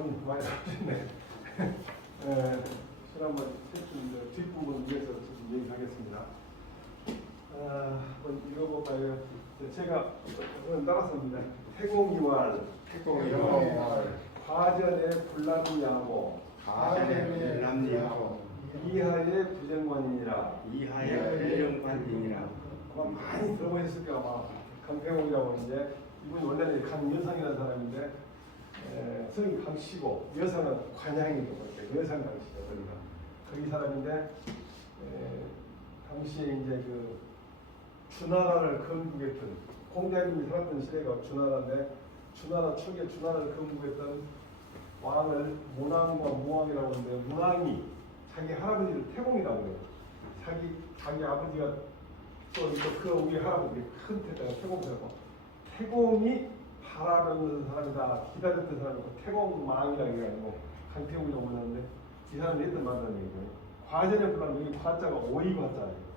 돈 많이 나왔네. 지난번 책좀 뒷부분 위해서 좀 얘기하겠습니다. 한번 읽어볼까요? 제가 오늘 따랐습니다. 태공이왈 과전의 불남리하고 이하의 부정관이니라. 아마 많이 들어보셨을 거예요. 아마 강태공이라고 하는데 이분이 원래는 강여상이라는 사람인데 성이 강씨고 여상은 관양이고 여상 강씨죠. 그러니까 거기 사람인데 당시에 이제 그 주나라를 건국했던 공자님이 살았던 시대가 주나라인데 주나라 초기에 주나라를 건국했던 왕을 문왕과 무왕이라고 하는데 문왕이 자기 할아버지를 태공이라고 해요. 자기 아버지가 또 그 우리 할아버지 큰 태자가 태공이라고 태공이 바라보는 사람이다 기다렸던 사람이고 태공망이라고 해가지고 강태공이라고 하는데 이 사람이 했던 말이라는 얘기예요. 과전에 불러면 여기 과자가 오이과자예요.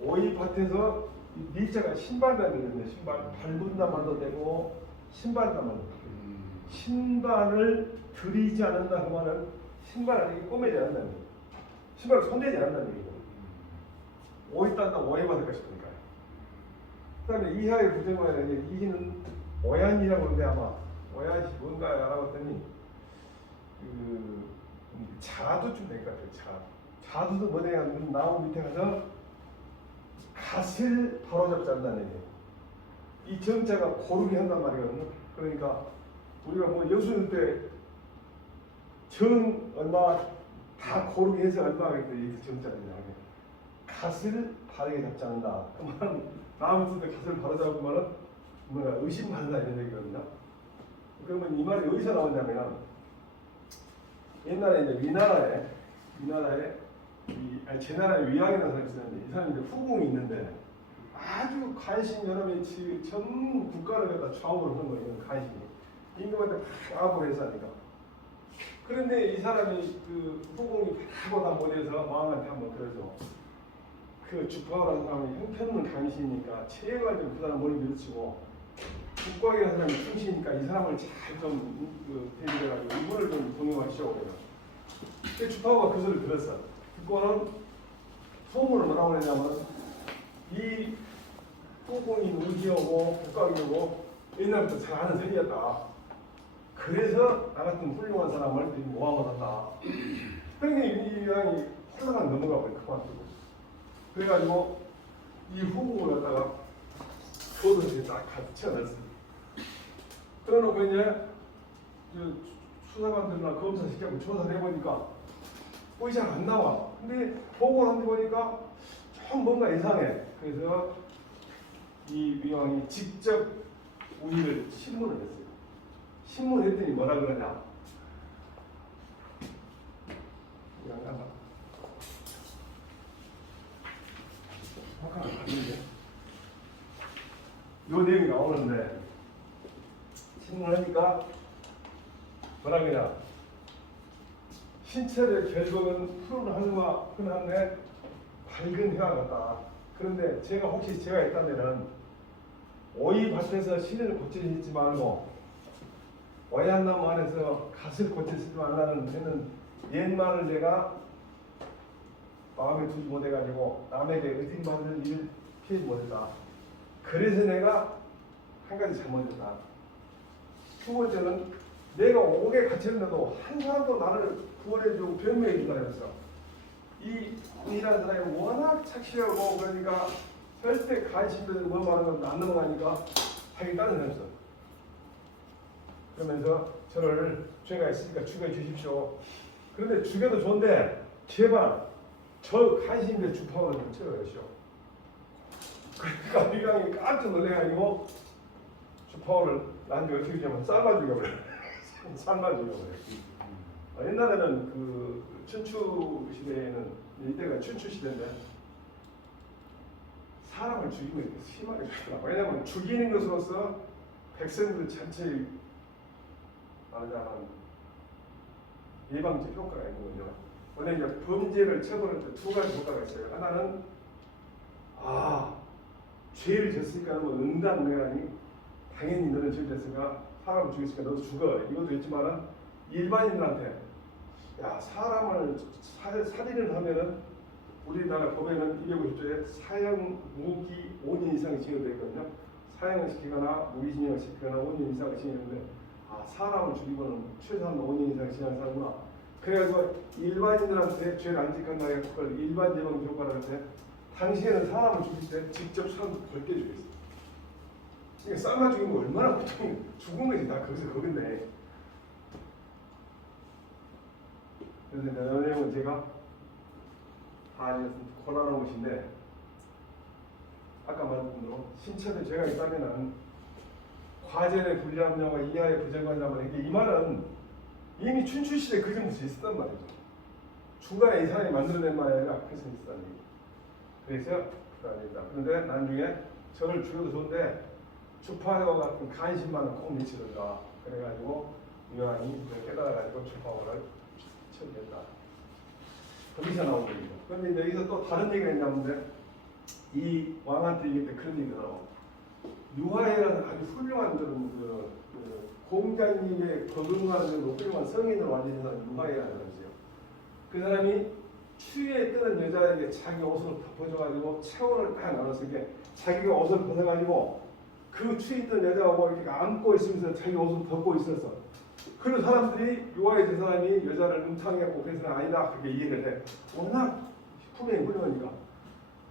오이밭에서 니자가 신발이라는 얘기인데 신발 밟은다 말도 되고 신발이다 말도 되고 신발을 들이지 않는다 하면은 신발을 이렇게 꼬매지 않는다는 얘기예요. 신발을 손대지 않는다는 얘기예요. 오이 딴다 오이 받을까 싶으니까. 그 다음에 이하의 부정관이라는 이희는 오얀이라고 하는데 아마 오얀이 뭔가 알아봤더니 자두 좀 될 것 같아요. 자두도 뭐냐 나무 밑에 가서 갓을 바로잡지 않는다는 얘기예요. 이 정자가 고르게 한단 말이거든요. 그러니까 우리가 뭐 여수일 때 정 얼마 다 고르게 해서 얼마가 있대 정자냐. 갓을 바르게 잡지 않는다. 그러면 나무 밑에 갓을 바로잡으면은 뭐야 의심한다 이런 얘기거든요. 그러면 이 말이 어디서 나오냐면 옛날에 이제 위나라에 제 나라에 위왕이라는 사람이 있었는데 이 사람이 이제 후궁이 있는데 아주 관심 여러분이 전 국가를 갖다 좌우를 하는 거예요. 관심이 임금한테 막 압을 해서 하니까. 그런데 이 사람이 그 후궁이 바라보다 못해서 왕한테 한번 그러죠. 그 주파라는 사람이 형편없는 관심이니까 체해가지고 그 사람 머리 밀치고 국곽이라는 사람이 충신이니까 이 사람을 잘 좀 대비해가지고 이분을 좀 동용하시오. 근데 주파가 그 소리를 들었어. 듣고는 소문을 뭐라고 하냐면 이 후궁이 의기하고 국곽이고 옛날부터 잘 아는 사이였다. 그래서 나 같은 훌륭한 사람을 모아먹었다. 그러니까 이 양이 홀라당 넘어가 버려 그만두고. 그래가지고 이 후궁을 갖다가 조선시에 딱 치워놨어. 그러놓고 이제 수사관들이나 검사 시켜고 조사를 해보니까 잘 안 나와. 근데 보고를 한데 보니까 좀 뭔가 이상해. 그래서 이 위왕이 직접 우리를 신문을 했어요. 신문을 했더니 뭐라 그러냐. 요 내용이 나오는데 신문을 하니까 뭐라 그러냐. 신체의 결국은 푸른 하늘과 흔한데 밝은 해와 같다. 그런데 제가 있다면은 오이밭에서 신을 고치지 말고 오얏나무 안에서 갓을 고치지 말라는 데는 옛말을 내가 마음에 두지 못해가지고 남에게 의심받는 일을 피하지 못했다. 그래서 내가 한 가지 잘못했다. 두 번째는 내가 옥에 갇혔는데도 한 사람도 나를 구원해주고 변명해준다 했어. 이라는 사람이 워낙 착실하고 그러니까 절대 관심들 뭐 말하는 건 안 넘어가니까 자기 다른 사람이었어. 그러면서 저를 죄가 있으니까 죽여주십시오. 그런데 죽여도 좋은데 제발 저 관심들 주파원을 좀 채워주시오. 그러니까 위강이 깜짝 놀래가지고 주파원을 나한테 어떻게 하냐면 삶아 죽여버려. 삶아 죽여버려. 옛날에는 그 춘추 시대에는 이때가 춘추 시대인데 사람을 죽이면 심하게 죽더라고. 왜냐하면 죽이는 것으로서 백성들 전체의 말하자면 예방적 효과가 있거든요. 원래 이제 범죄를 처벌할 때 두 가지 효과가 있어요. 하나는 죄를 졌으니까 뭐 응답 내라니 당연히 너는 죄를 졌으니까 사람을 죽였으니까 너도 죽어. 이것도 있지만은 일반인들한테 야 사람을 살인을 하면은 우리나라 법에는 250조에 사형 무기 5년 이상이 징역되어 있거든요. 사형을 시키거나 무기징역을 시키거나 5년 이상을 징역하는데 아 사람을 죽이고는 최소한 5년 이상 징역을 사는구나. 그래가지고 일반인들한테 죄를 안 짓겠다고 그걸 일반 예방 교과를 할 때 당시에는 사람을 죽일 때 직접 사람을 벌게 죽였어요. 그러니까 삶아 죽인 거 얼마나 고통이 죽은 것이 다 거기서 거긴데. 그래서 내용은 제가 다 권하는 것인데 아까 말한 대로 신체도 죄가 있다면은 과전의 불량자와 이하의 부정관자만 이게 이 말은 이미 춘추시대 그 전부터 있었단 말이죠. 중간에 이 사람이 만들어낸 말이 아니라 앞에서 있었다는 얘기. 그래서 그럽니다. 그런데 나중에 저를 죽여도 좋은데 주파와 같은 간신만은 꼭 미치더라. 그래가지고 유한이 깨달아가지고 주파와를 처리했다. 거기서 나온 얘기죠. 그런데 여기서 또 다른 얘기가 있냐는데 이 왕한테 얘기할 때 그런 얘기더라고. 유하이라는 아주 훌륭한 그런 공자님의 거듭나는 훌륭한 성인을 완전히 한 유하이라는 거지요. 그 사람이 추위에 뜨는 여자에게 자기 옷을 덮어줘가지고 체온을 딱 나눴으니까 자기가 옷을 벗어가지고 그 추위 뜨는 여자하고 이렇게 안고 있으면서 자기 옷을 덮고 있었어. 그런 사람들이 유아의 그 사람이 여자를 음탕했고 그래서 아니다 그렇게 이해를 해. 워낙 품에 훌륭하니까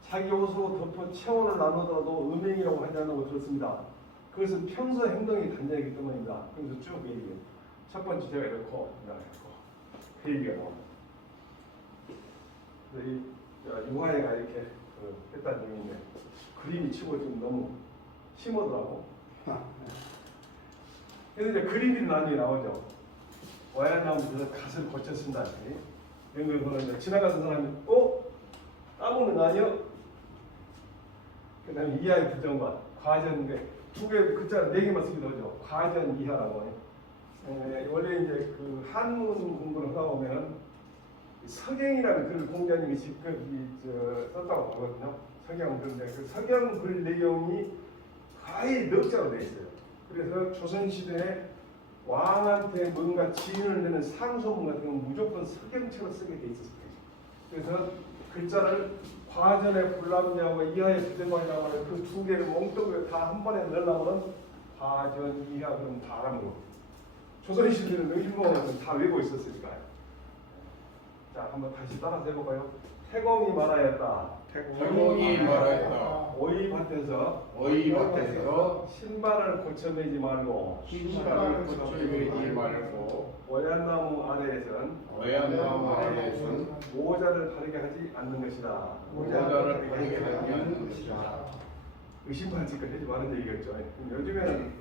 자기 옷으로 덮어 체온을 나누더라도 음행이라고 하지 않는 거 들었습니다. 그것은 평소 행동이 단정이기 때문입니다. 그래서 쭉 얘기해요. 첫 번째 제가 이렇고 그 얘기가 나옵니다. 이 유아이가 이렇게 했다는 얘기인데 그림이 치고 좀 너무 심하더라고. 그래서 이제 그림이 나중에 나오죠. 와야나무에서 갓을 고쳤습니다. 이런 걸 보면 이제 지나가는 사람이 따보는 거 아니요? 그 다음에 이하의 부정과 과전인데 두 개 글자 네 개만 쓰기도 하죠. 과전 이하라고. 원래 이제 그 한문 공부를 하다 보면 서경이라는 글 공자님이 직접 썼다고 보거든요. 서경 글인데 그 서경 글 내용이 거의 넉자로 되어 있어요. 그래서 조선시대에 왕한테 뭔가 지인을 내는 상소문 같은 건 무조건 서경체로 쓰게 돼 있었어요. 그래서 글자를 과전의 불남자와 이하의 부정관이라고 하는 그 두 개를 몽땅 다 한 번에 넣으려면 과전, 이하 그럼 다 알아먹어. 조선시대는 일본어는 다 외고 있었으니까요. 자, 한번 다시 따라서 해볼까요? 태공이 말하였다. 태공이 말하였다. 오이밭에서 신발을 고쳐매지 말고 신발을 고쳐매지 말고 오얏나무 아래에선 모자를 바르게 하지 않는 것이다. 모자를 바르게 하지 않는 것이다. 의심반직을 하지 말은 얘기겠죠. 요즘에는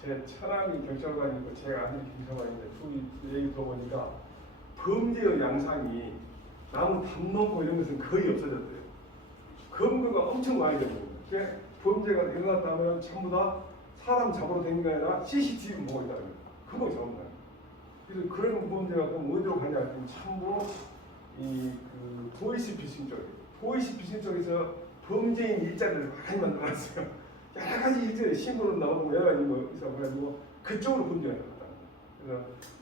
제 처남이 경찰관이고 제가 아들이 경찰관인데 두 얘기 들어보니까 범죄의 양상이 나무 담 넘고 이런 것은 거의 없어졌대요. 검거가 엄청 많이 되는 거예요. 범죄가 일어났다면 전부 다 사람 잡으러 다니는 게 아니라 CCTV 보고 있다는 거예요. 그거 잡은 거예요. 그래서 그런 범죄가 그럼 어디로 가냐 하면 참고 그 보이스피싱 쪽이에요. 보이스피싱 쪽에서 범죄인 일자리를 많이 만들어놨어요. 여러 가지 일자리 신문으로 나오고 여러 가지 있어 가지고 그쪽으로 범죄가 일어났다는 거예요. 그래서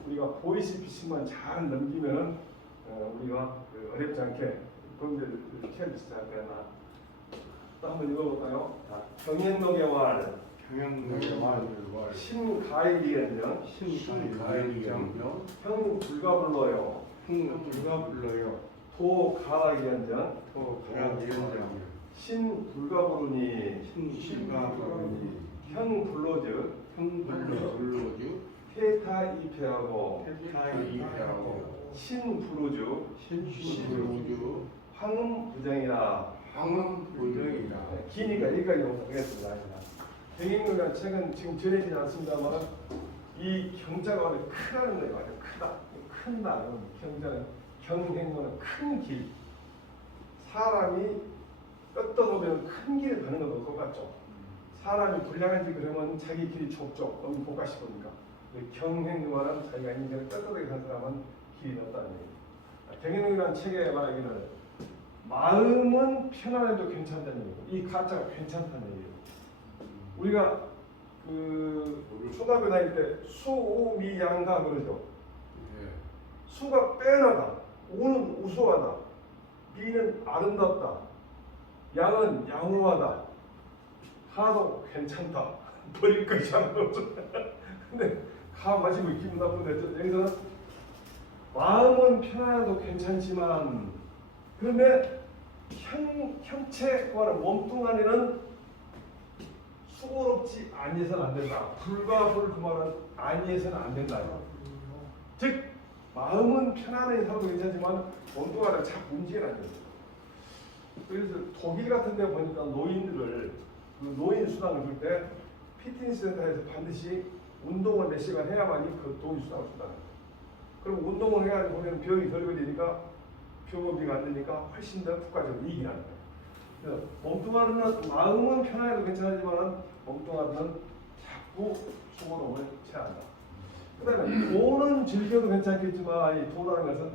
우리가 보이스피싱만 잘 넘기면은 우리가 어렵지 않게 범죄를 피할 수 있지 않겠나. 또 한번 읽어볼까요? 경행록의 왈 신가일이언정 형 불가불러요 도 가락이언정 신 불가부르니 형 불로즉 태타 이패하고 신 부르주 황음 부정이라. 기니까 여기까지 오겠습니다. 경행록이라는 책은 지금 전해지지 않습니다만 이 경자가 아주 크다는 거예요. 아주 크다. 큰다. 경자는 경행로는 큰 길. 사람이 떳떳하면 큰 길을 가는 것도 똑같죠. 사람이 불량한지 그러면 자기 길이 좁죠. 너무 고가시보니까. 경행로는 자기가 인생을 떳떳하게 산 사람은 길이 넓다는 얘기예요. 경행록이라는 책에 말하기는 마음은 편안해도 괜찮다는 얘기예요. 이 가짜가 괜찮다는 얘기예요. 우리가 그 초등학교 다닐 때 수미양가 그러죠. 예. 수가 빼나다, 우는 우수하다, 미는 아름답다, 양은 양호하다, 하도 괜찮다. 버릴 것이 하나도 없어. 근데 가 마시고 기분 나쁜데 여기서는 마음은 편안해도 괜찮지만 그런데 형체와 몸뚱아리는 수고롭지 아니해서는 안 된다. 불과 불 그 말은 아니해서는 안 된다. 즉 마음은 편안하게 살고 괜찮지만 몸뚱아리가 자꾸 움직여야 된다. 그래서 독일 같은 데 보니까 노인들을 그 노인 수당을 줄 때 피트니스 센터에서 반드시 운동을 몇 시간 해야만이 그 노인 수당을 준다. 그럼 운동을 해야 보면 병이 덜 걸리니까 병원비가 안 되니까 훨씬 더 국가적으로 이익이 나는 거예요. 그래서 몸뚱아리는 마음은 편안해도 괜찮지만 몸뚱아리는 자꾸 수고로움을 취한다. 그다음에 돈은 즐겨도 괜찮겠지만 이 돈이라는 것은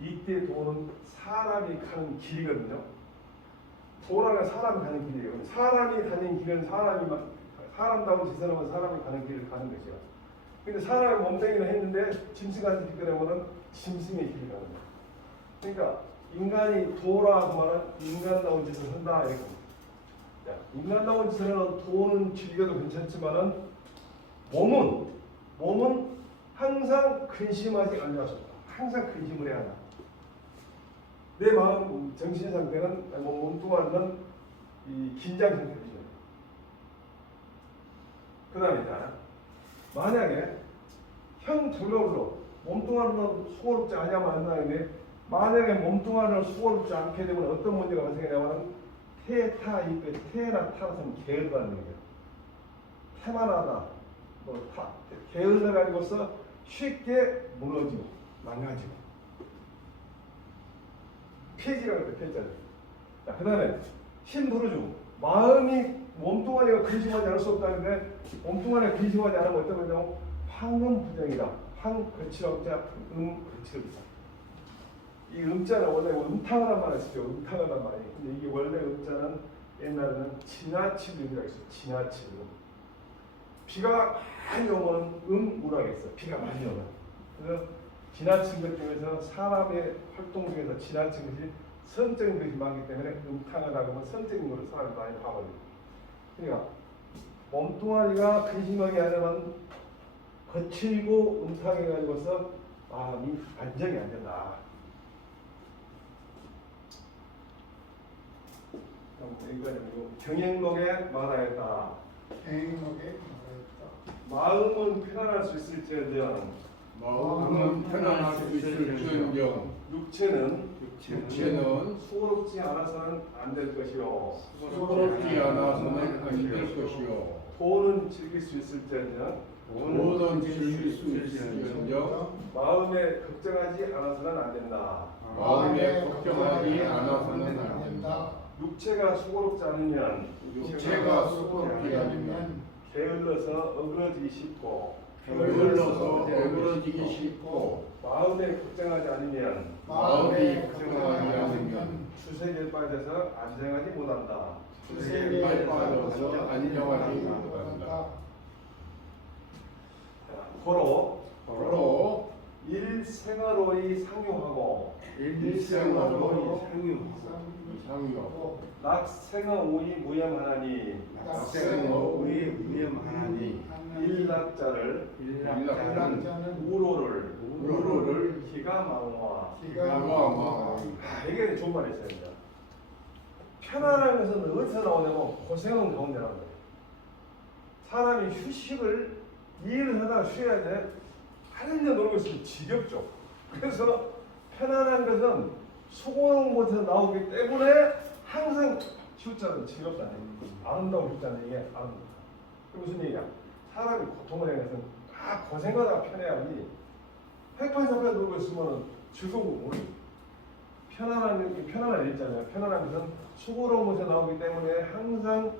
이때 돈은 사람이 가는 길이거든요. 돈이라는 사람이 가는 길이에요. 사람이 다니는 길은 사람다운 짓을 하면 사람이 가는 길을 가는 것이야. 근데 사람이 몸뚱이를 했는데 짐승 같은 짓을 하면은 짐승의 길을 가는 거야. 그러니까 인간이 도라고 말은 인간다운 짓을 한다 이렇게. 인간다운 짓을 하는 돈은 즐겨도 괜찮지만은 몸은 항상 근심하지 않을 수 없다. 항상 근심을 해야 한다. 내 마음 정신 상태는 몸뚱아리는 이 긴장 상태죠. 그다음에 만약에 형태적으로 몸뚱아리는 수고롭지 않냐면 한다는데 만약에 몸뚱아리를 수고롭지 않게 되면 어떤 문제가 발생하냐면 태타 이때 태나 타는 게을러라는 얘기예요. 태만하다, 게을러 가지고서 쉽게 무너지고 망가지고 폐지라고 해요. 폐자를. 자, 그다음에 힘들어지고 마음이 몸뚱아리가 근심하지 않을 수 없다는데 몸뚱아리가 근심하지 않으면 어떤 거냐면 황음부정이다. 황 거칠음자 거칠음자. 이 음자는 원래 음탕하단 말을 쓰죠. 음탕하단 말이에요. 근데 이게 원래 음자는 옛날에는 지나칠 의미가 있어요. 지나칠 음. 비가 많이 오면 우라고 했어요. 비가 많이 오면. 그래서 지나친 것 중에서 사람의 활동 중에서 지나친 것이 성적인 것이 많기 때문에 음탕하다고 하면 성적인 것을 사람이 많이 봐버려요. 그러니까 몸뚱아리가 근심하게 하려면 거칠고 음탕해가지고서 마음이 안정이 안 된다. 여기까지 경행록에 말하였다. 행복에 말했다. 마음은 편안할 수 있을지언정 마음은 편안할 수 있을지언정 육체는 수고롭지 않아서는 안 될 것이요 수고롭지 않아서는 안 될 것이요 돈은 즐길 수 있을지언정 돈은 즐길 수 있을지언정 마음에 걱정하지 않아서는 안 된다. 마음에 걱정하지 않아서는 안 된다. 육체가 수고롭지 않으면 육체가 수고롭지 않으면 게을러서 어그러지기 쉽고 게을러서 어그러지기 쉽고 마음에 걱정하지 않으면 마음이 걱정하지 않으면 주색에 빠져서 안정하지 못한다. 주색에 빠져서 안정하지 못한다. 고로 일생활로의 상용하고 일생활로의 상용 낙생어의 무염하나니 낙생어의 무염하나니 일낙자를 우로를 기가 마우와 이게 좋은 말이 있어요. 편안한 것은 어디서 나오냐면 고생은 가운데 나오는 거예요. 사람이 휴식을 일을 하다가 쉬어야 돼. 하는 일 놀고 있으면 지겹죠. 그래서 편안한 것은 수고하는 곳에서 나오기 때문에 항상 휴자는 즐겁다는 얘기예요. 아름다운 휴자는 이게 아름답다. 그 무슨 얘기야? 사람이 고통을 해서 고생하다가 편해야지. 팽팽하게 놀고 있으면 즐거운 거 편안한 일 있잖아요. 편안한 것은 수고로운 곳에서 나오기 때문에 항상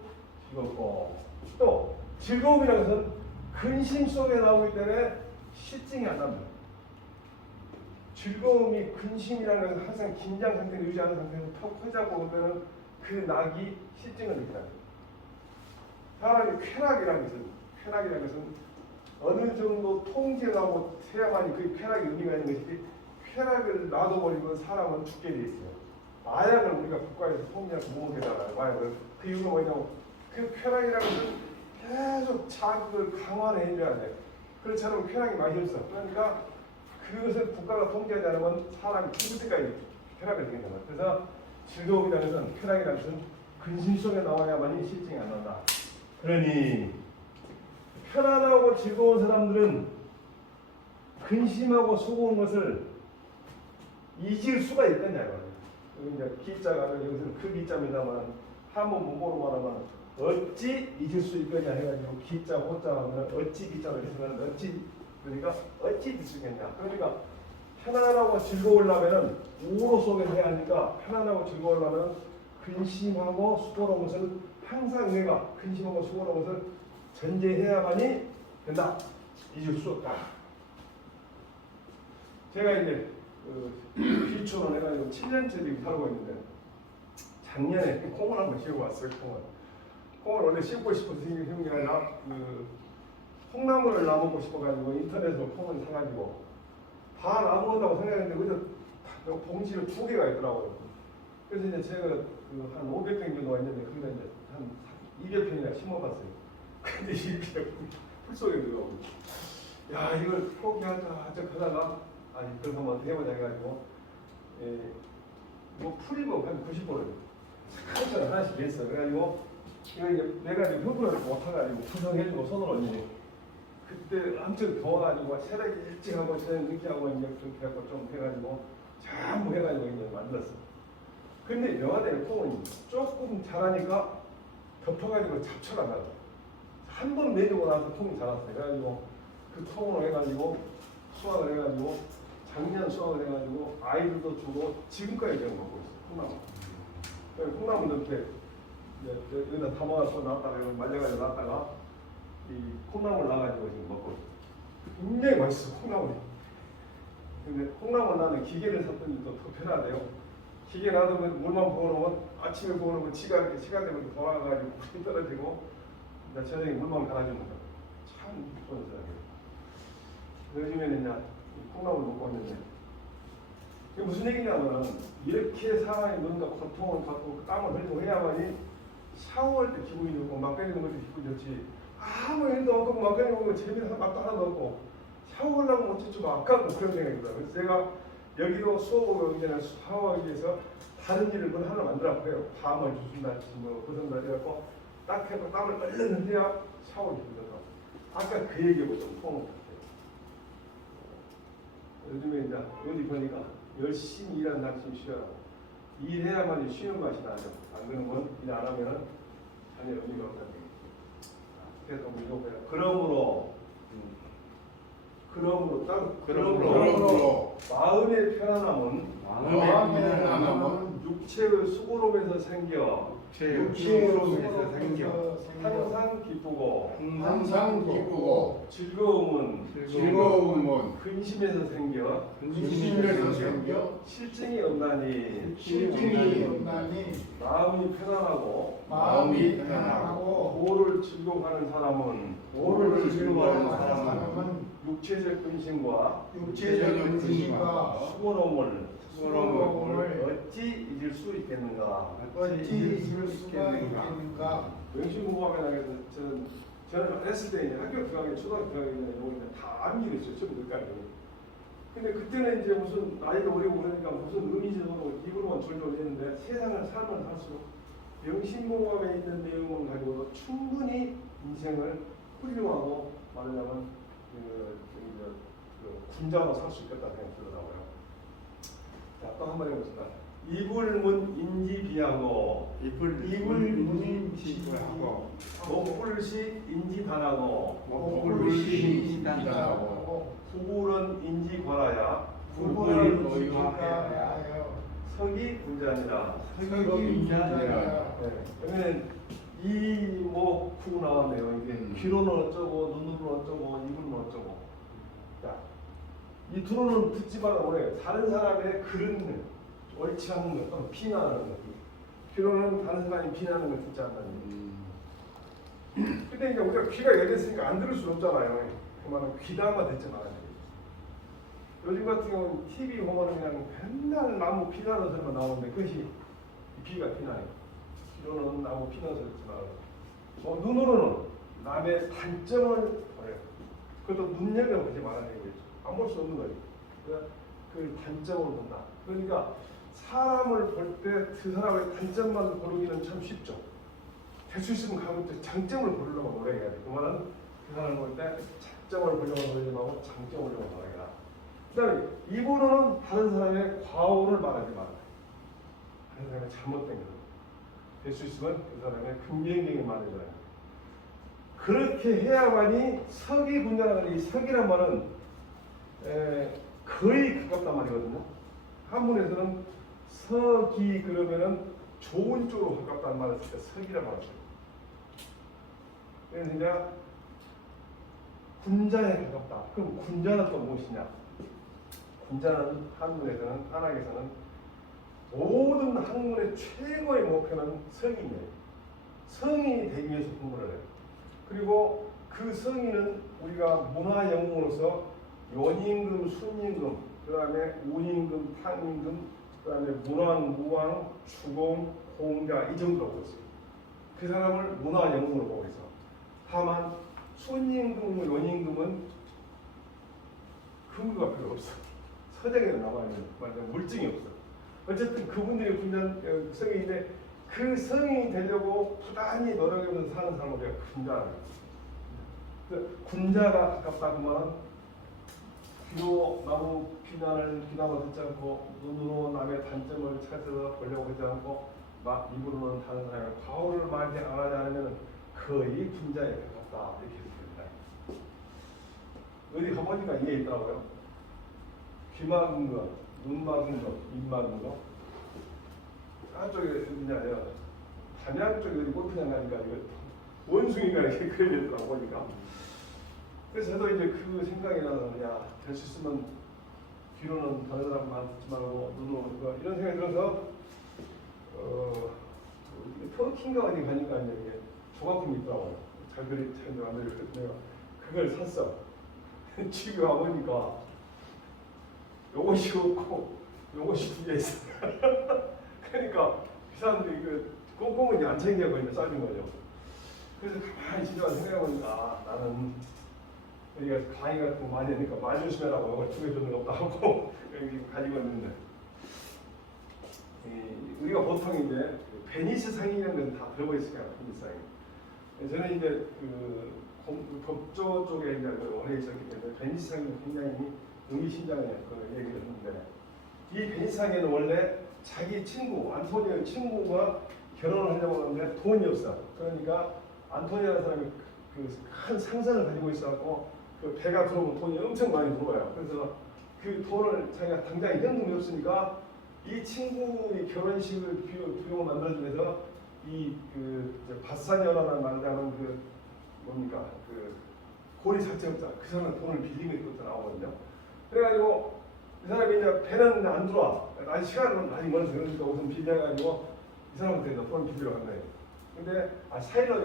즐겁고 또 즐거움이라는 것은 근심 속에 나오기 때문에 실증이 안 납니다. 즐거움이 근심이라는 것은 항상 긴장 상태를 유지하는 상태에서 턱 커자고 그러면 그 낙이 실증을 일으킨다. 사람이 쾌락이라는 것은 쾌락이라는 것은 어느 정도 통제하고 해야만이 그 쾌락의 의미가 있는 것이지 쾌락을 놔둬버리면 사람은 죽게 돼 있어요. 마약을 우리가 국가에서 통제하고 못 먹게잖아요. 마약을. 그 이유가 뭐냐면 그 쾌락이라는 것은 계속 자극을 강화해줘야 돼. 그렇지 않으면 쾌락이 많이 없어. 그러니까 그것을 국가가 통제하지 않으면 사람이 죽을 때까지 쾌락을 느끼는 거야. 그래서 즐거움이라는 것은 쾌락이라는 것은 근심 속에 나와야만이 실증이 안 난다. 그러니 편안하고 즐거운 사람들은 근심하고 수고한 것을 잊을 수가 있겠냐 이거예요. 여기 이제 기자가 여기서는 그 기자입니다만 한번 문법으로 말하면 어찌 잊을 수 있겠냐 해가지고 기자 호자 하면 어찌 기자로 해석하는 어찌 그러니까 어찌 잊을 수 있겠냐. 그러니까 편안하고 즐거우려면은 우로 속에 해야 하니까 편안하고 즐거우려면 근심하고 수고로운 것을 항상 내가 근심하고 수고로운 것을 전제해야만이 된다. 잊을 수 없다. 제가 이제 비추론 해가지고 7년째 살고 있는데 작년에 콩을 한번 씌우고 왔어요. 콩을 원래 씌우고 싶어서 생긴 게 아니라 콩나물을 나먹고 싶어가지고 인터넷으로 콩을 사가지고 다 나먹는다고 생각했는데 그저 봉지를 2개가 있더라고요. 그래서 이제 제가 한 500평 정도가 있는데 거기다 이제 한 200평이나 심어봤어요. 근데 이게 풀속에 들어가고 야 이걸 포기할까 하다가 아니 그럼 한번 어떻게 해보자 해가지고 뭐 풀이고 한 90%를 한참 하나씩 냈어. 그래가지고 이거 이제 내가 이제 흙을 못해가지고 구성해주고 손으로 이제 그때 엄청 더워가지고 새벽 일찍 하고 저녁 늦게 하고 이제 그렇게 하고 좀 해가지고 전부 해가지고 이제 만들었어. 근데 영화대는 콩은 조금 자라니까 덮어가지고 잡초가 나고 한 번 매주고 나서 콩이 자랐어요. 그래가지고 그 콩으로 해가지고 수확을 해가지고 작년 수확을 해가지고 아이들도 주고 지금까지 제가 먹고 있어요. 콩나물. 콩나물 이렇게 여기다 담아서 놨다가 말려가지고 놨다가 이 콩나물 나가지고 지금 먹고 있어요. 굉장히 맛있어 콩나물이. 근데 콩나물 나는 기계를 샀더니 또 더 편하대요. 기계 놔두면 물만 부어놓으면 아침에 부어놓으면 지가 이렇게 시간 되면 돌아가가지고 물이 떨어지고 저녁에 물만 갈아주는 거. 참 좋은 사람이에요. 요즘에는 이제 콩나물 먹고 있는데 이게 무슨 얘기냐면 이렇게 사람이 뭔가 고통을 갖고 땀을 흘리고 해야만이 샤워할 때 기분이 좋고 막걸리 먹을 때 기분이 좋지 아무 일도 없고 막걸리 먹으면 재미난 맛도 하나도 없고 샤워하려고 어쩌좀 아깝고 그런 생각이 들어요. 그래서 제가 여기로 수업을 오기 전에 샤워하기 위해서 다른 일을 뭐 하나 만들었고요. 밤을 주순다, 뭐 그런 날 해갖고 딱 해서 땀을 얼른 흘려야 샤워를 준다고. 아까 그 얘기하고 좀 통한 것 같아요. 요즘에 이제 어디 보니까 열심히 일하는 당신 쉬어라고. 일해야만 쉬는 맛이 나죠. 안 그러면 일 안 하면 전혀 의미가 없다. 그래서 이거 그러므로 마음의 편안함은 육체의 수고로움에서 생겨 항상 기쁘고 즐거움은 근심에서 생겨 실증이 없나니 마음이 편안하고 도를 즐거워하는 사람은 육체적 근심과 수고로움을 어찌 잊을 수 있겠는가? 명심공부학원에서 저는 했을 때 이제 학교 들어가기 초등학교 들어가기 전에 여기는 다 암기를 했어요. 처음부터까지. 근데 그때는 이제 무슨 나이가 어리고 그러니까 무슨 의미적으로 입으로만 졸졸 했는데 세상을 살면 살수록 명심공부학에 있는 내용을 가지고도 충분히 인생을 훌륭하고 말하자면 군자로 살 수 있겠다 생각이 들더라고요. 자, 또 한 번 해봅시다. 이불문 인지비하고 목불시 인지단하고 구불은 인지과라야 석이 군자니라. 그러면 이뭐9 나왔네요. 이게 귀로는 어쩌고 눈으로는 어쩌고 입으로는 어쩌고. 자, 이 두로는 듣지 말라 그래요. 다른 사람의 그런 옳지 않은 것, 비난하는 것. 귀로는 다른 사람이 비난하는 걸 듣지 않는다. 근데 이제 우리가 귀가 열렸으니까 안 들을 수 없잖아요. 그만은 귀담아 듣지 말아야 돼. 요즘 같은 경우는 TV 보면 그냥 맨날 나무 피나는 소리만 나오는데 그것이 귀가 피나요. 귀로는 나무 피나는 소리 듣지 말아요. 눈으로는 남의 단점을 보래요. 그것도 눈여겨보지 말아야 되겠죠. 안 볼 수 없는 거예요. 그 단점을 본다. 그러니까 사람을 볼 때 그 사람의 단점만 고르기는 참 쉽죠. 될 수 있으면 가급적 장점을 고르려고 노력해야 돼. 그 말은 그 사람을 볼 때 장점을 보려고 노력하지 말고 장점을 보려고 노력해라. 그 다음에 입으로는 다른 사람의 과오를 말하지 마라. 다른 사람의 잘못된 것. 될 수 있으면 그 사람의 긍정적인 말을 해줘야 돼. 그렇게 해야만이 석이 분야라는 이 석이란 말은 거의 가깝단 말이거든요. 한문에서는 석이 그러면은 좋은 쪽으로 가깝다는 말을 쓸 때 석이라고 하죠. 그래서 이제 군자에 가깝다. 그럼 군자는 또 무엇이냐? 군자는 한문에서는 한학에서는 모든 학문의 최고의 목표는 성인이에요. 성인이 되기 위해서 공부를 해요. 그리고 그 성인은 우리가 문화 영웅으로서 연임금, 순임금, 그 다음에 운임금, 탕임금, 그 다음에 문왕, 무왕, 주공, 공자 이 정도로 보고 있어요. 그 사람을 문화 영웅으로 보고 있어. 다만 순임금, 연임금은 근거가 별로 없어. 서적에는 남아있는 물증이 없어. 어쨌든 그분들이 군자 성인인데 그 성인이 되려고 부단히 노력하면서 사는 사람을 우리가 군자라고 해요. 군자가 가깝다 그 말은 귀로 나무 귀담아 듣지 않고 눈으로 남의 단점을 찾아서 보려고 하지 않고 막 입으로는 다른 사람의 과오를 말하지 않으면 거의 군자에 가깝다 이렇게 됩니다. 어디 가보니까 이게 있더라고요. 귀 막은 거, 눈 막은 거, 입 막은 거. 한쪽에 어디냐요? 담양 쪽에 어디 골프장 가니까 이거 원숭이가 이렇게 그려졌더라고 보니까. 그래서 저도 이제 그 생각이 나서 될 수 있으면 귀로는 다른 사람 말 듣지 말고 눈으로 이런 생각이 들어서 터키인가 어디 가니까 이제 조각품이 있더라고요. 잘 만들었거든요. 그걸 샀어. 집에 와보니까 요것이 없고 요것이 두 개 있어. 그러니까 그 사람들이 그 꼼꼼하게 안 챙겨버리면 싸진 거죠. 그래서 가만히 진짜 생각해보니까 나는 우리가 강의 같은 거 많이 하니까 말조심해라고 이걸 두 개 줬는 거 없다고 여기 가지고 있는데 우리가 보통 이제 베니스 상이라는 건 다 들어보셨을 거예요. 베니스 상이. 저는 이제 그 법조 쪽에 이제 오래 있었기 때문에 베니스 상이 굉장히 의미심장해 그 얘기를 했는데 이 베니스 상에는 원래 자기 친구 안토니오의 친구가 결혼을 하려고 하는데 돈이 없어. 그러니까 안토니오라는 사람이 그 큰 상선을 가지고 있어갖고 그 배가 들어오면 돈이 엄청 많이 들어와요. 그래서 그 돈을 자기가 당장 현금이 없으니까 이 친구의 결혼식을 비용을 만들어주면서 그 바사니아라는 말하자면 그 뭡니까 그 고리 사채업자 그 사람 돈을 빌리는 것도 나오거든요. 그래가지고 이 사람이 이제 배는 안 들어와. 아직 시간은 아직 멀어서 그러니까 우선 빌려가지고 이 사람한테 돈 빌리러 간 거예요. 근데 사일러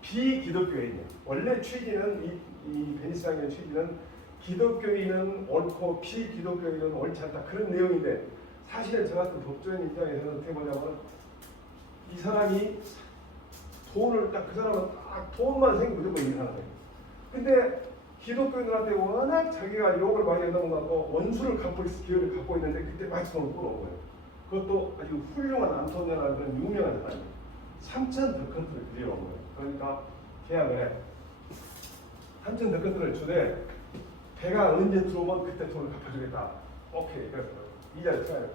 비기독교인이에요. 원래 취지는 이 베니스상의 취지는 기독교인은 옳고 비기독교인은 옳지 않다 그런 내용인데 사실은 저 같은 법조인 입장에서는 어떻게 보냐면 이 사람이 돈을 딱 그 사람은 딱 돈만 생기면 무조건 이상한 거예요. 근데 기독교인들한테 워낙 자기가 욕을 많이 한다고 하고 원수를 기회를 갖고 있는데 그때 마치 돈을 끌어온 거예요. 그것도 아주 훌륭한 안토니오라는 그런 유명한 사람이에요. 3,000더컨트를 들여온 거예요. 그러니까 계약을 해. 3,000더컨트를 주되 배가 언제 들어오면 그때 돈을 갚아주겠다. 오케이. 그래서 이자를 쳐야 돼요.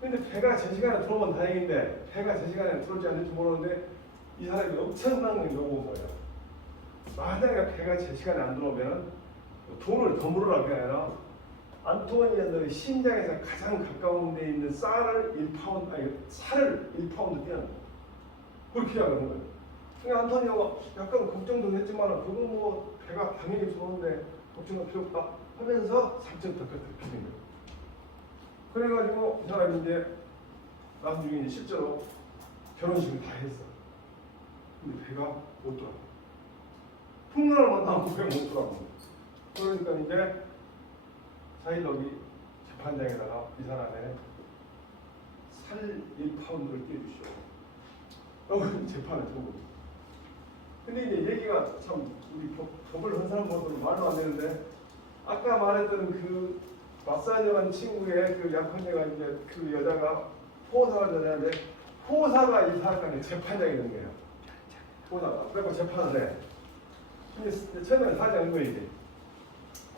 근데 배가 제 시간에 들어오면 다행인데 배가 제 시간에 들어오지 않을지 모르는데 이 사람이 엄청난 요구한 거예요. 만약에 배가 제 시간에 안 들어오면 돈을 더 물으라고 게 아니라 안토니아의 심장에서 가장 가까운 데 있는 살을 1파운드 떼는 거예요. 그렇게 하는 거예요. 그러니까 안토니아가 약간 걱정도 했지만 그거 뭐 배가 당연히 들어오는데 걱정은 필요 없다 하면서 3,000더컨트를 빌린 거예요. 그래가지고 이 사람이 이제 나중에 실제로 결혼식을 다 했어. 근데 배가 못 돌아. 풍랑을 만나고 배가 못 돌아. 그러니까 이제 사일록이 재판장에다가 이 사람의 살 1파운드를 떼주시오. 재판을 준 거죠. 근데 이제 얘기가 참 우리 법을 한 사람으로서는 말도 안 되는데 아까 말했던 그 마사지한 친구의 그 약혼녀가 이제 그 여자가 포사가 되는데 포사가 이 사람한테 재판장이 된 거예요. 포사가. 그래서 재판을 해. 근데 처음에는 사장인 거이지.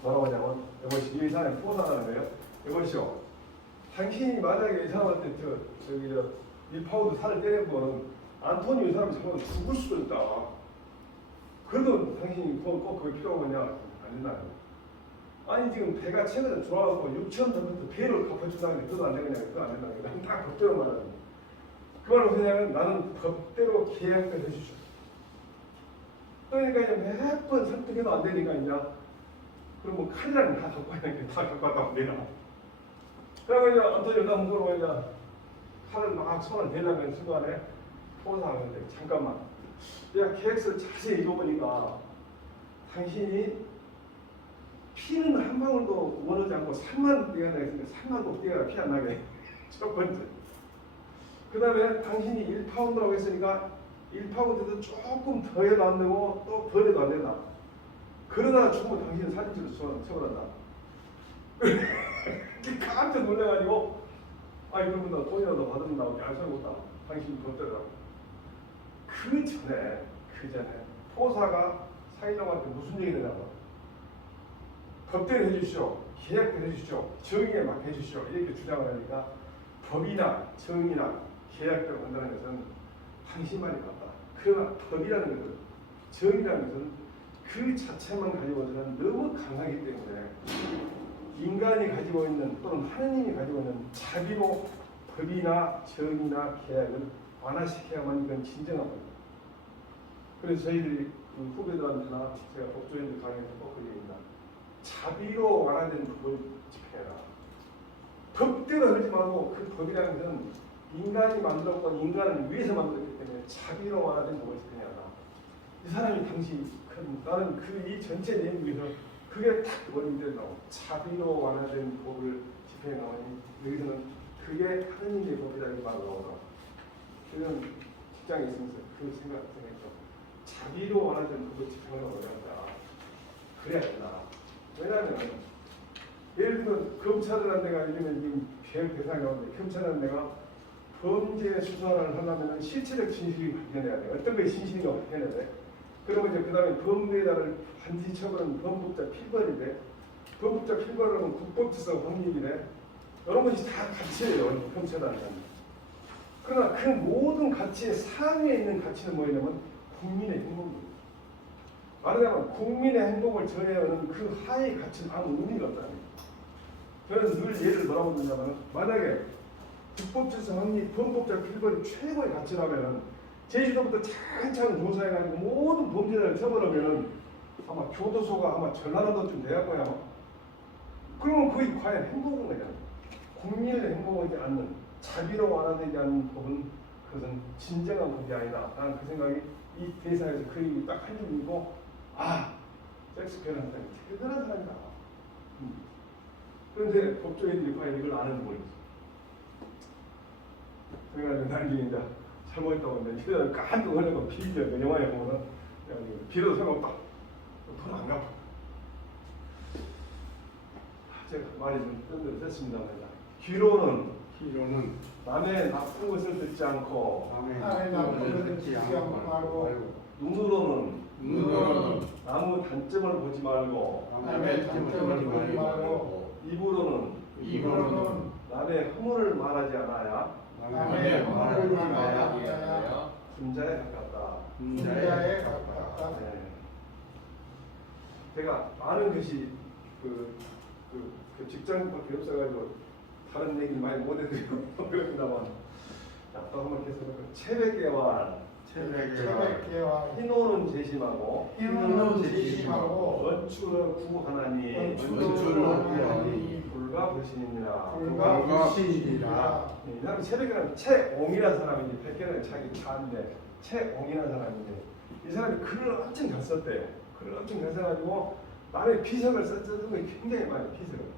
뭐라고 하냐면 여보시 이 사람이 포사라는 거예요. 여보시오. 당신이 만약에 이 사람한테 저기 1파운드 살을 때려보면 안토니오 이 사람이 정말 죽을 수도 있다. 그래도 당신이 꼭 그게 필요하냐? 안 된다. 아니 지금 배가 최근에 들어와서 6천 정도 배를 갚아준다는 게 그것도 안 되냐? 그것도 안 된다는 게. 나는 다 법대로 말하는 거야. 그 말은 그냥 나는 법대로 계약을 해주죠. 그러니까 이제 몇 번 설득해도 안 되니까 이제 그러면 칼이라는 다 갖고 와야 되니까 다 갖고 왔다고 내라. 그러면 이제 안토니오 나 물어보고 이제 칼을 막 손을 대려면 순간에 포사하는데 잠깐만. 내가 계획서를 자세히 읽어보니까 당신이 피는 한 방울도 원하지 않고 살만 떼어내야 했으니까 살만도 떼어라 피 안 나게. 첫 번째. 그 다음에 당신이 1파운드라고 했으니까 1파운드도 조금 더 해도 안 되고 또 더 해도 안 된다. 그러다가 죽으면 당신은 살인죄로 처벌한다. 깜짝 놀라가지고 아니 그러면 나 돈이라도 받는다고 약속을 못다. 당신이 법대로라고. 그 전에 포사가 사이동한테 무슨 얘기를 하냐고 법대로 해주시오, 계약대로 해주시오, 정의에 막 해주시오 이렇게 주장을 하니까 법이나 정의나 계약대로 한다는 것은 당신만이 맞다. 그러나 법이라는 것은 정의라는 것은 그 자체만 가지고서는 너무 강하기 때문에 인간이 가지고 있는 또는 하느님이 가지고 있는 자비로 법이나 정의나 계약을 완화시켜야만 이건 진정한 겁니다. 그래서 저희들이 그 후배들한테나 제가 법조인들 강의에서 꼭 그 얘기입니다. 자비로 완화된 법을 집행해라. 법대로 하지 말고 그 법이라는 것은 인간이 만들었고 인간을 위해서 만들었기 때문에 자비로 완화된 법을 집행해라. 이 사람이 당시 나는 그 이 전체 내용 중에서 그게 딱 원인이 된다고. 자비로 완화된 법을 집행해 나오니 여기서는 그게 하느님의 법이라는 말을 나오더라고. 저는 직장에 있으면서 그 생각했죠. 자비로 원하는 법을 집행하려고 한다. 그래야 된다. 왜냐하면 예를 들면 검찰이라는 데가 요즘에 지금 계획 대상이 나오는데 검찰이라는 데가 범죄 수사를 하려면 실체적 진실이 발견해야 돼. 어떤 게 진실인가 발견해야 돼. 그러면 이제 그 다음에 범죄자를 반드시 처벌하는 범법자 필벌인데 범법자 필벌은 국법질서 확립이네. 이런 것이 다 가치예요. 검찰이라는 건. 그러나 그 모든 가치의 상위에 있는 가치는 뭐냐면 국민의 행복입니다. 말하자면 국민의 행복을 저해하는 그 하의 가치는 아무 의미가 없다는 거예요. 저는 늘 예를 뭐라고 드냐면 만약에 국법질서 확립, 범법자 필벌이 최고의 가치라면 제주도부터 차근차근 조사해가지고 모든 범죄자를 처벌하면 아마 교도소가 아마 전라도쯤 돼야 거야. 그러면 그게 과연 행복은 거냐? 국민의 행복하지 않는 자비로 완화되지 않는 법은 그것은 진정한 법이 아니다. 나는 그 생각이 이 대사에서 그 얘기 딱 한 줄 읽고 섹스페어라는 사람이 대단한 사람이다. 그런데 법조인들이 과연 이걸 아는지 모르겠어. 그래가지고 나중에 이제 잘못했다고 했는데 이제는 깜짝 놀라고 비리죠. 그 영화에 보면 비로도 상관없다. 돈 안 갚아. 제가 말이 좀 뜬대로 됐습니다만 기로는 남의 나쁜 것을 듣지 않고 남의 나쁜 것을 듣지 않고 눈으로는 남의 단점을 보지 말고 남의 단점을 보지 말고 입으로는 남의 허물을 말하지 않아야 남의 허물을 말하지 않아야 분자에 가깝다. 분자에 가깝다. 네. 제가 아는 것이 그 직장밖에 없어가지고 다른 얘기를 많이 못해드리고 그럽니다만 또 한번 계속 채백계와 희노는 재심하고 원추는 구하나니 불가 불신이니라. 이 사람 채백계는 채옹이라는 사람이 백계는 자기 차인데 최옹이라는 사람인데 이 사람이 글을 엄청 잘 썼대요. 글을 엄청 잘 써가지고 말에 비석을 썼던 게 굉장히 많아요. 비석을.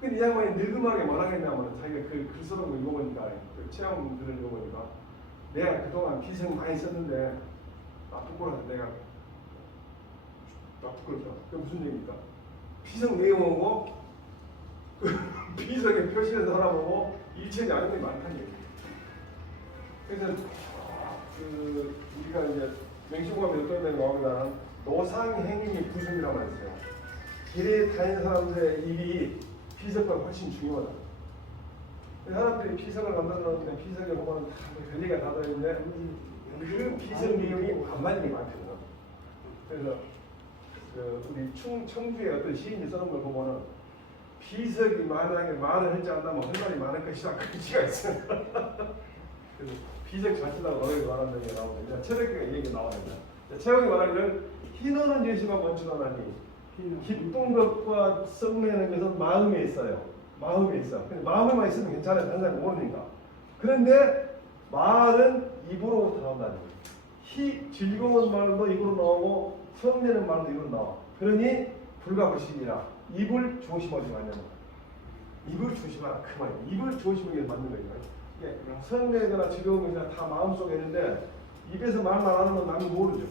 근데 이 양반이 늙음하게 뭐라겠냐면 자기가 글 쓰는 거 읽어보니까 그 체험들을 읽어보니까 내가 그동안 비석 많이 썼는데 나쁜 거라서 내가 나쁜 거죠. 그게 무슨 얘기입니까? 비석 내용하고 그 비석에 표시된 사람하고 일체이 아닌 게 많다는 얘기예요. 그래서 그 우리가 이제 맹신공학에 어떤 데 나오면 노상행위 부승이라고 말했어요. 길에 다니는 사람들의 일이 비석보다 훨씬 중요하다. 사람들이 비석을 만들어놓는데 비석에 보면 다 별리가 다 들어있는데 그 비석 내용이 안 맞는 게 많거든요. 그래서 그 우리 청주의 어떤 시인이 써놓은 걸 보면은 비석이 만약에 말을 하지 않다면 할 말이 많을 것이다. 그 시가 있어요. 그래서 비석 잘 쓰다가 노래를 말하는 게 나오는데 최백기가 얘기 나오는데 최백이 말하기를 희노는 예시만 멈추다나니 기쁜 것과 썩내는 것은 마음에 있어요. 마음에 있어. 근데 마음에만 있으면 괜찮아요. 다른 사람이 모르니까. 그런데 말은 입으로부터 나온다는 거예요. 즐거운 말도 입으로 나오고 썩내는 말도 입으로 나와. 그러니 불가불식이라 입을 조심하지 말라는 거예요. 입을 조심하라 그 말이에요. 입을 조심하게 맞는 거예요. 예, 썩내거나 즐거운 것이나 다 마음속에 있는데 입에서 말만 안 하는 건 남이 모르죠.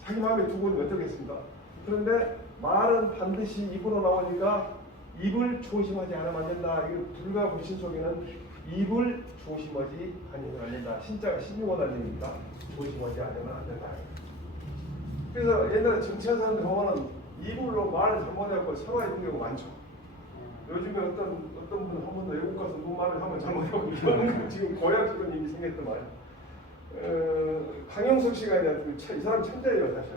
자기 마음에 두고 있으면 어떻겠습니까? 그런데 말은 반드시 입으로 나오니까 입을 조심하지 않으면 안 된다. 이거 불가불신 속에는 입을 조심하지 않으면 안 된다. 신자가 신용하다는 얘기니까 조심하지 않으면 안 된다. 그래서 옛날에 정치하는 사람들 보면은 입으로 말을 잘못해갖고 서로의 경우가 많죠. 요즘에 어떤 분은 한 번도 외국 가서 누구 말을 하면 잘못하고 이런 지금 고약스러운 일이 생겼단 말이에요. 강영석 씨가 이제 이 사람 천재예요 사실.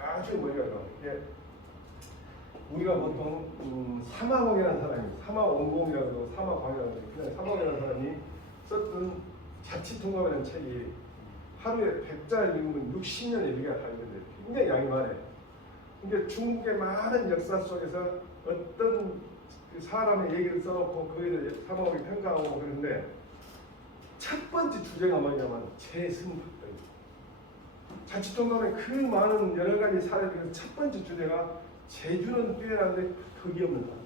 아주 뭐예요. 우리가 보통 사마공이라는 사람이 사마원공이라고 사마광이라고 그냥 사마공이라는 사람이 썼던 자치통합이라는 책이 하루에 100자 읽으면 60년의 얘기가 다 있는데 굉장히 양이 많아요. 그러니까 중국의 많은 역사 속에서 어떤 그 사람의 얘기를 써놓고 거기에 대해 사마공이 평가하고 그러는데 첫 번째 주제가 뭐냐면 재승합입니다. 자치통합의 그 많은 여러 가지 사례 중에서 첫 번째 주제가 제주는 뛰어난데 덕이 없는 사람.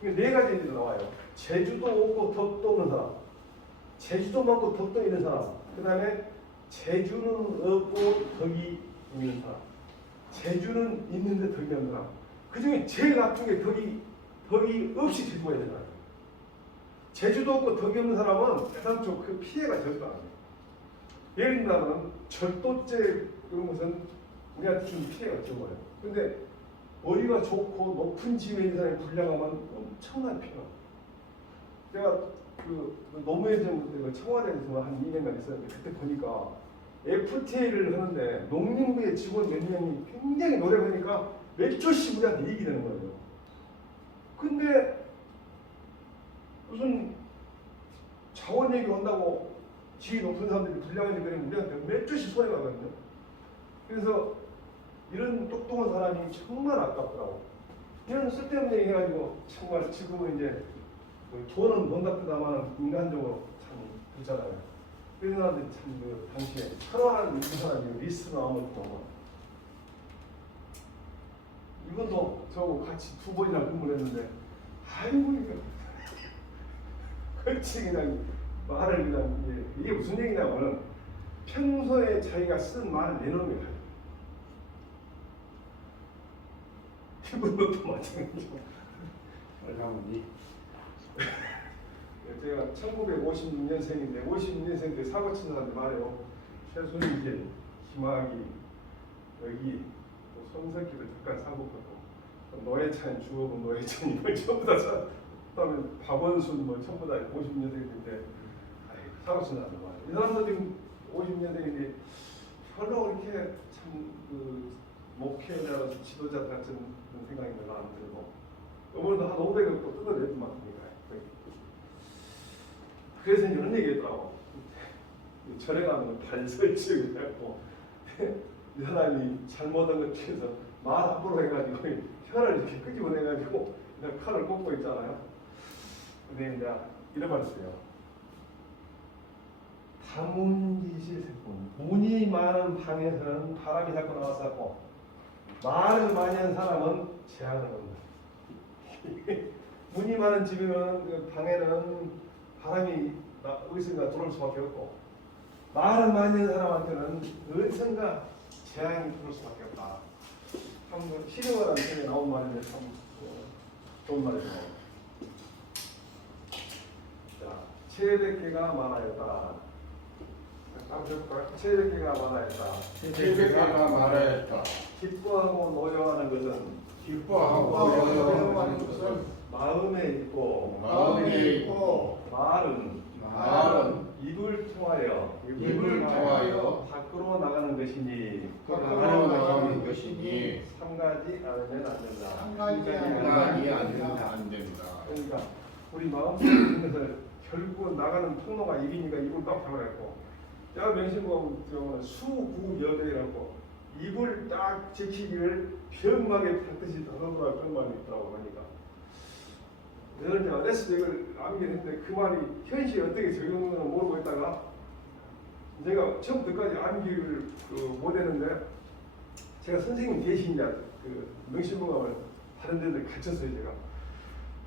그러니까 네 가지 얘기가 나와요. 제주도 없고 덕도 없는 사람, 제주도 많고 덕도 있는 사람, 그 다음에 제주는 없고 덕이 있는 사람, 제주는 있는데 덕이 없는 사람. 그 중에 제일 나쁜 게 덕이 없이 제주가 있는 사람. 제주도 없고 덕이 없는 사람은 대단히 그 피해가 적다. 예를 들면 절도죄 그런 것은 우리한테 주는 피해가 적어요. 그런데 머리가 좋고 높은 지위에 있는 사람이 불량하면 엄청난 피해가. 제가 그 노무현 청와대에서 한 2년간 있었는데 그때 보니까 FTA를 하는데 농림부의 직원 몇 명이 굉장히 노력하니까 몇 조씩 우리한테 이익이 되는 거예요. 근데 무슨 자원 얘기 온다고 지위 높은 사람들이 불량하지 그러면 우리한테 몇 조씩 손해가 가거든요. 그래서 이런 똑똑한 사람이 정말 아깝더라고. 이런 쓸데없는 얘기 해가지고 정말 지금은 이제 돈은 번답하다만 인간적으로 참 그렇잖아요. 그런 사람들이 참 그 당시에 철화하는 이 사람이 리스트 나오는 거 보면 이것도 저하고 같이 2번이나 근무를 했는데 아이고 이거 그렇지 그냥 말을 그냥 이게 무슨 얘기냐면은 평소에 자기가 쓴 말을 내놓는 거예요. 이분도 마찬가지죠. 얼마니? 제가 1956년생인데 56년생 때 사고 친 사람들 말해요. 최순실, 김학의, 여기 손석희도 잠깐 사고 갔고 노회찬, 주호근, 노회찬 이거 전부 다 그다음에 박원순 뭐 전부 다 56년생인데 사고 친 사람들 말이에요. 이 사람도 지금 56년생인데 별로 그렇게 참 그 목회자, 지도자 같은 생각이 별로 안 들고 이번에도 한 500을 또 뜯어냈더만 그래서 이런 얘기했더라고. 절에 가면 발설치를 했고 이 사람이 잘못한 것 중에서 말 함부로 해가지고 혀를 이렇게 끄집어내가지고 칼을 꽂고 있잖아요. 근데 이제 이런 말 했어요. 가문기실 세군. 문이 많은 방에서는 바람이 자꾸 나왔었고 말을 많이 한 사람은 재앙을 얻는다. 문이 많은 집이면 그 방에는 바람이 어디선가 들어올 수밖에 없고 말을 많이 하는 사람한테는 어디선가 재앙이 들어올 수밖에 없다. 참 실용어라는 책에 나온 말인데 참 좋은 말이죠. 자, 채백계가 많아였다. 한번 해볼까요? 채백계가 많아였다. 세계가 말하였다. 기뻐하고 노여하는 것은 기뻐하고 노여하는 노여하는 것은 마음에 있고 마음에 있고 말은 입을 통하여 밖으로 나가는 것이니 밖으로 나가는 것이니 삼 가지 않으면 안 된다. 상관이 안 된다. 그러니까 우리 마음속에 있는 것을 결국은 나가는 통로가 입이니까 입을 딱 잡아냈고 야 명심보험 경우는 수구여대라고 입을 딱 지키기를 병막에 닿듯이 다가더라 그런 말이 있더라고 그러니까 예를 들어 레스백을 암기했는데 그 말이 현실에 어떻게 적용되는지 모르고 있다가 제가 처음부터까지 암기를 못했는데 제가 선생님 대신 이제 그 명심보감을 다른 데들 가르쳤어요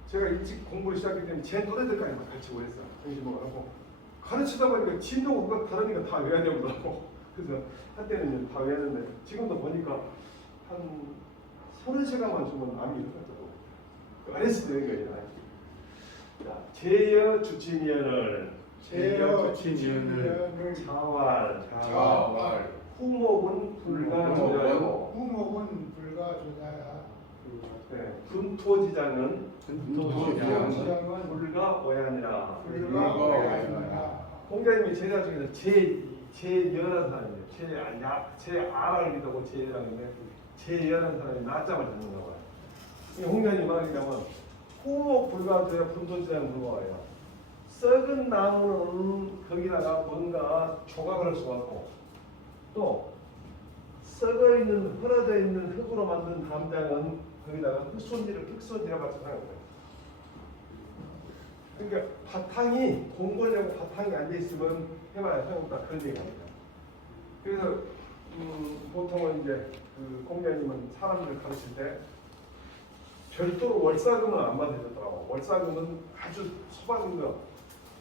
제가 일찍 공부를 시작했기 때문에 제 또래들까지 막 가르치고 했어요 명심보감하고 가르치다 보니까 진도가 다르니까 다 외워야 되더라고 그래서 한때는 다 외웠는데 지금도 보니까 한 30시간만 주면 암이 일어났다고 안 했을 때 되는 거예요. 자, 제여 주치니언을 자활 후목은 불가조자요 후목은 불가조자야. 네, 분토지장은 분토지장은 불가오야니라. 불가오야니라. 공자님이 제자 중에서 제여라는 사람이에요. 제아라를 믿고 제여라는데 제여라는 사람이 낮잠을 잡는가 봐요. 이 공자님 말하자면 후목 불가조야 분토지장 불가와요. 썩은 나무는 거기다가 뭔가 조각을 할 수가 없고 또 썩어 있는 헐어져 있는 흙으로 만든 담장은 거기다가 흙손질이라고 같이 사용해요. 그러니까 바탕이 공부하려고 바탕이 앉아 있으면 해봐야 소용없다 그런 얘기합니다. 그래서 보통은 이제 그 공자님은 사람들을 가르칠 때 별도로 월사금은 안 받으셨더라고. 월사금은 아주 소박한 거.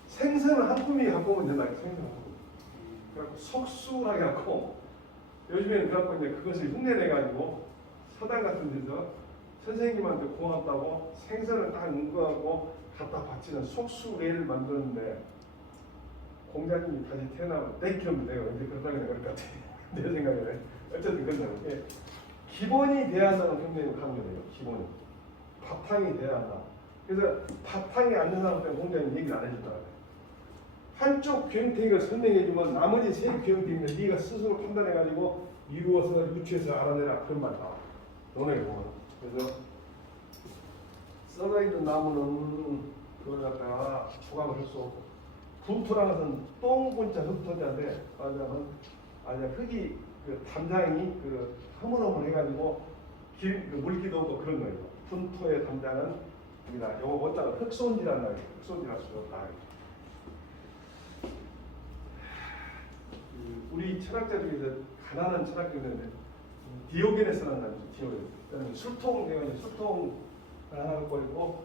생선을 한 품이 갖고 오면 된다. 생선 한 품. 그래갖고 속수하게 갖고 요즘에는 그래갖고 이제 그것을 흉내내가지고 서당 같은 데서 선생님한테 고맙다고 생선을 딱 뭉거하고 갖다 바치는 속수례를 만드는데 공자님이 다시 태어나면 내 기억도 내가 언제 그러다가 그럴 것 같아. 내 생각에는. 어쨌든 그런다고. 기본이 돼야 한다는 경쟁을 하는 거예요. 기본이. 바탕이 돼야 한다. 그래서 바탕이 안 되는 사람 때문에 공자님 얘기를 안 해준다. 한쪽 교형태기를 설명해주면 나머지 세 교형태기는 네가 스스로 판단해가지고 이루어서 유추해서 알아내라 그런 말이다. 너네 보면. 그래서 썩어있는 나무는 그걸 갖다가 조각을 할 수 없고 분토라는 것은 똥분자 흙토자인데 말하자면 흙이 그 담장이 그 흐물흐물해가지고 그 물기도 없고 그런 거예요. 분토의 담장은 여기다 요거 못다가 흙손질한다. 흙손질할 수 없다. 우리 철학자 중에서 가난한 철학자인데 디오게네스라는 사람이 디오게네스. 술통 내가 이제 술통 하나 갖고 있고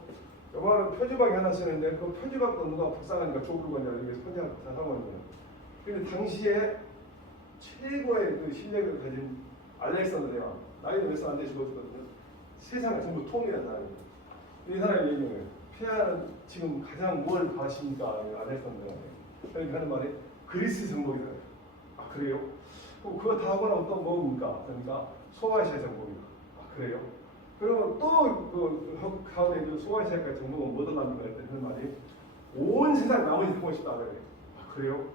요거는 표지박이 하나 쓰는데 그 표지박도 누가 불쌍하니까 좁은 거냐 이게 선장 다 사모는 거예요. 근데 당시에 최고의 그 실력을 가진 알렉산더가 나이는 몇 살 안 되시고 있거든요. 세상을 전부 통일한 사람이에요. 이 사람이 얘기해요. 폐하는 지금 가장 뭘 가십니까? 알렉산더가. 그러니까 하는 말이 그리스 정복이다. 아 그래요? 그럼 그거 다 하고 나면 또 뭡니까? 그러니까 소아시아 정복이다. 아 그래요? 그러면 또그 가운데 그 소아시아가 정복은 뭐 얻어납니까? 했더니 말이 온 세상 나머지 보고 싶다 그래. 아 그래요?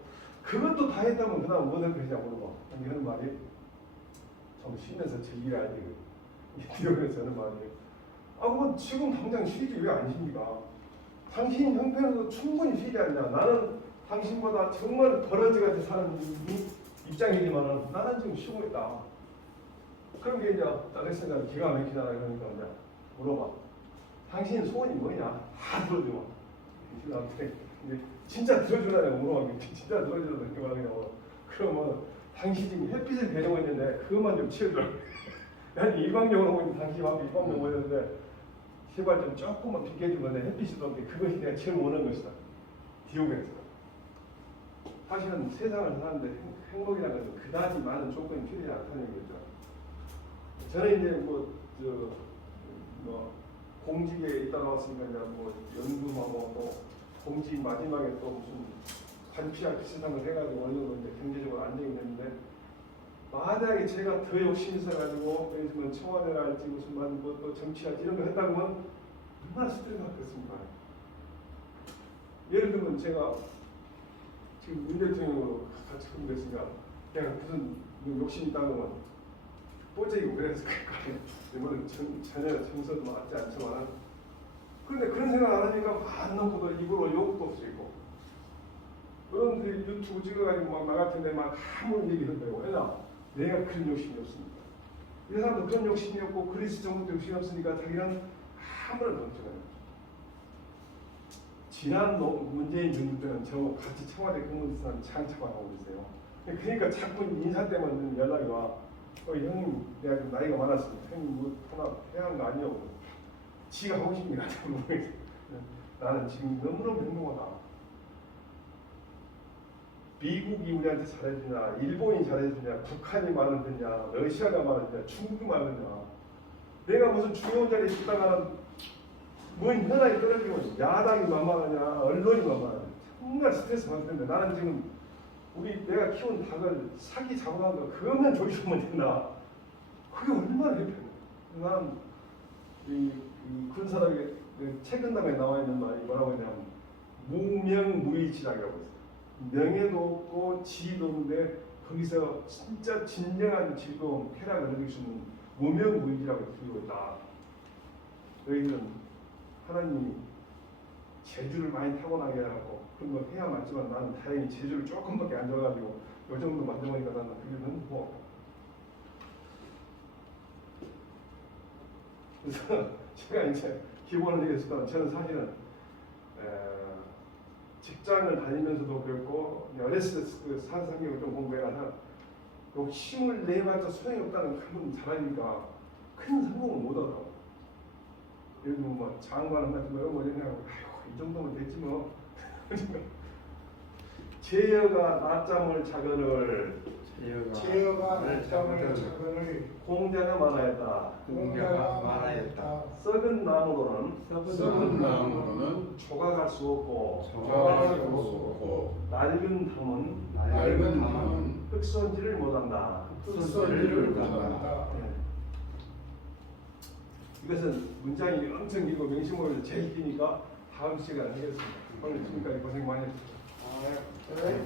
그것도 다 했다면 그 다음 뭐될 것이냐 물어봐. 하는 말이 좀 쉬면서 즐기라 이거예요. 디오게네스 하는 말이에요. 아 그건 지금 당장 쉬지 왜 안 쉽니까? 당신 형편에서 충분히 쉬지 않냐. 나는 당신보다 정말 버러지 같은 사람 입장이지만은 나는 지금 쉬고 있다. 그럼 이제 알렉산더가 기가 막히다 그러니까 이제 물어봐. 당신 소원이 뭐냐? 다 들어줘. 신랑한테 이제 진짜 들어주라고 물어보면 진짜 들어주라고 이렇게 말하냐고. 그러면 당신 지금 햇빛을 배우고 있는데 그것만 좀 치워주라고. 난 일광욕을 하고 있는 당신 앞에 일광욕 보였는데 제발 좀 조금만 비켜주면 내 햇빛이 들어오는데 그것이 내가 제일 원하는 것이다. 디오게에서. 사실은 세상을 사는데 행복이라는 것은 그다지 많은 조건이 필요하지 않다는 얘기죠. 저는 이제 뭐 공직에 있다 나왔으니까 이제 뭐 연구하고 또 공직 마지막에 또 무슨 관피와 비슷한 걸 해가지고 어느 정도 이제 경제적으로 안정이 됐는데 만약에 제가 더 욕심이 있어가지고 요즘은 청와대를 할지 무슨 또 정치할지 이런 걸 했다 보면 얼마나 스트레스가 받겠습니까? 예를 들면 제가 지금 윤 대통령으로 같이 근무했으니까 내가 무슨 욕심이 있다면 뽀짝이고 그랬을 거예요. 물론 전혀 정서도 맞지 않지만 그런데 그런 생각 안 하니까 안 놓고도 입으로 욕도 없이 있고 그런 유튜브 찍어가지고 막 같은데 막 아무런 얘기를 해요. 왜냐? 내가 그런 욕심이 없습니다. 이 사람도 그런 욕심이 없고 그리스 정부도 욕심이 없으니까 자기는 아무런 걱정을 지난 문재인 정부 때는 저 같이 청와대 근무했던 장차관하고 있어요. 그러니까 자꾸 인사 때문에 연락이 와. 형님 내가 좀 나이가 많았습니다. 형님 뭐 하나 해야 하는 거 아니냐고. 지가 하고 싶은 게 아니라고 모르겠어요. 나는 지금 너무너무 행복하다. 미국이 우리한테 잘해주냐, 일본이 잘해주냐, 북한이 말해주냐, 러시아가 말해주냐, 중국이 말해주냐. 내가 무슨 중요한 자리에 있다가는 뭔 현안이 떨어지면 야당이 만만하냐, 언론이 만만하냐. 정말 스트레스 받을 텐데 나는 지금 내가 키운 닭을 사기 잡아간 거 그것만 조심하면 된다. 그게 얼마나 해피해. 나는 이 군사력의 최근담에 나와 있는 말이 뭐라고 했냐면 무명무이지락이라고 했어요. 명예도 없고 지위도 없는데 거기서 진짜 진정한 즐거움, 쾌락을 느낄 수 있는 무명무이지라고 들고 있다. 너희들은 하나님이 재주를 많이 타고나게 해갖고 그런 걸 해야 맞지만 나는 다행히 재주를 조금밖에 안 줘가지고 요 정도 만들어보니까 나는 그게 너무 고마워. 그래서 제가 이제 기본을 얘기했을 때 저는 사실은 직장을 다니면서도 그랬고 어렸을 때 그 사상경을 좀 공부해가서 욕심을 내봤자 소용이 없다는 그런 잘 아니까 큰 성공을 못 하더라고. 예를 들면 뭐 장관 같은 거 이런 거 생각하고 아이고 이 정도면 됐지 뭐. 제여가 낮잠을 자거늘 제어가 낮잠을 자거늘 공자가 말하였다. 공자가 말하였다. 썩은 나무로는 썩은 나무로는 조각할 수 없고 조각할 수 없고 낡은 담은 낡은 담은 흙손질을 못한다. 흙손질을 못한다. 이것은 문장이 엄청 길고 명심어를 제일 기니까 다음 시간에 하겠습니다. 오늘 지금까지 고생 많이 했습니다. 네.